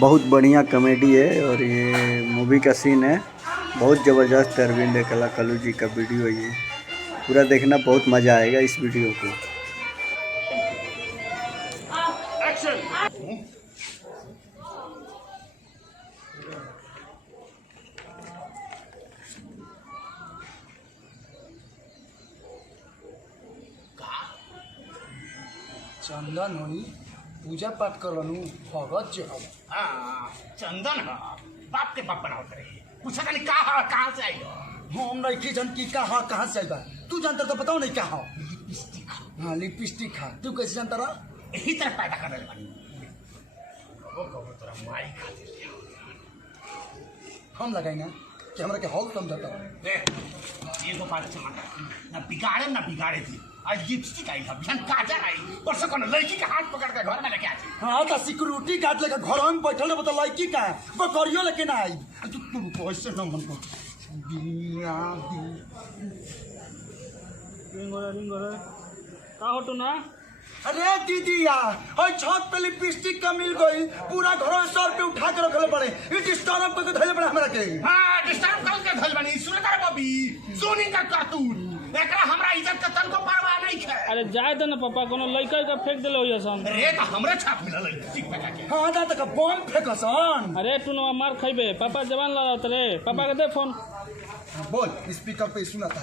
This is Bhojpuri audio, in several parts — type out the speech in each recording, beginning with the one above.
बहुत बढ़िया कॉमेडी है और ये मूवी का सीन है। बहुत ज़बरदस्त अरविंद कला कल्लू जी का वीडियो है ये। पूरा देखना, बहुत मज़ा आएगा इस वीडियो को। चंदन होई पूजा पाठ करनु भगत जे हम चंदन ह बाप के बाप बनावत रहे। पूछा नहीं कहाँ से आई हो? हम नहीं की जन की कहाँ से आइबा। तू जानता तो बताओ नहीं क्या हो। लिपस्टिक हाँ लिपस्टिक खा। तू कैसे जानता रहा? यही तरह पैदा कर रहे बानी। कबो तोरा माई खातिर लिया हम लगाई ना कि हमरा के हॉल समझता। ये तो बात चमका ना बिगाड़े थी। आज लिपस्टिक आई है, बिहान काजल आई, परसों कोनो लड़की के हाथ पकड़ के घर में लेके आई। हाँ तो सिक्योरिटी गार्ड लेकर घर में बैठल रहे तो लड़की का है बकरियो लेके ना आई। तू कैसे न मन को का होटो ना। अरे दीदी यार और छत पे लिपस्टिक का मिल गई पूरा घर सर पे उठा के रखले पड़े। ये डिस्टर्ब करके धइले पड़े हमरा के। हां डिस्टर्ब करके धइल बनी। सुनता रे बबी सोनी का कार्टून एकरा हमरा इज्जत के तनको परवाह नहीं है। अरे जाए दे ना पापा, कोनो लइका का फेंक देले होय सन। अरे तो हमरे छाप मिलल लिपस्टिक पे के। हां दा तक बम फेकसन। अरे तू न मार खइबे। पापा जवान लड़त रे। पापा के दे फोन। बोल स्पीकर पे सुनाता।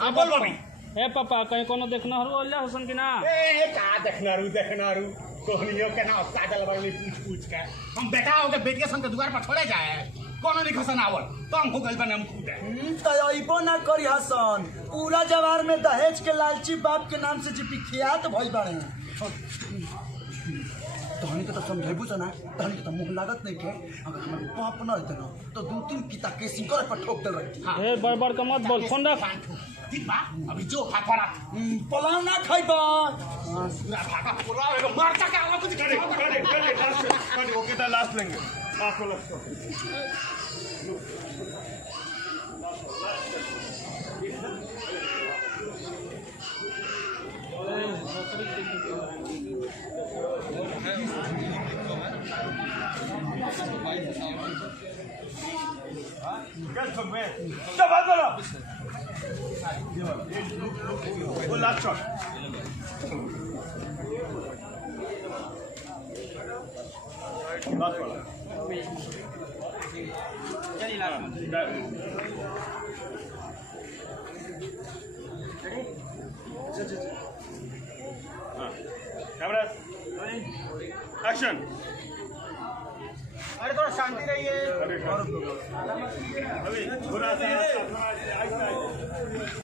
हां बोल बबी। ए पापा कहीं कोनो देखना हरु अल्लाह हुसैन की ना। ए का देखना रू कोहनियों के ना काजल वाली पूछ के हम बेटा हो के बेटिया संग के दुआर पर छोड़े जाए। कोनो नहीं खसन आवल तो हमको गइल बने हम खुद है। तो अइबो ना करी हसन। पूरा जवार में दहेज के लालची बाप के नाम से जिपी खियात भइल बाड़े। तहनी के तो समझाइबू ना। तहनी के तो मुंह लागत नहीं के। अगर हमर बाप न रहते ना तो 2-3 किता के सिंकर पर ठोक दे रहती। ए बड़ का मत बोल। फोन रख। ठीक बा अभी जो फाफरा पलाव ना खाइबा। पूरा भागा पूरा मारता के आवा कुछ करे ओके दा लास्ट लेंगे आपको लास्ट वो लास्ट शॉट लास्ट वाला कैमरा एक्शन। अरे थोड़ा शांति रहिए। अभी थोड़ा सा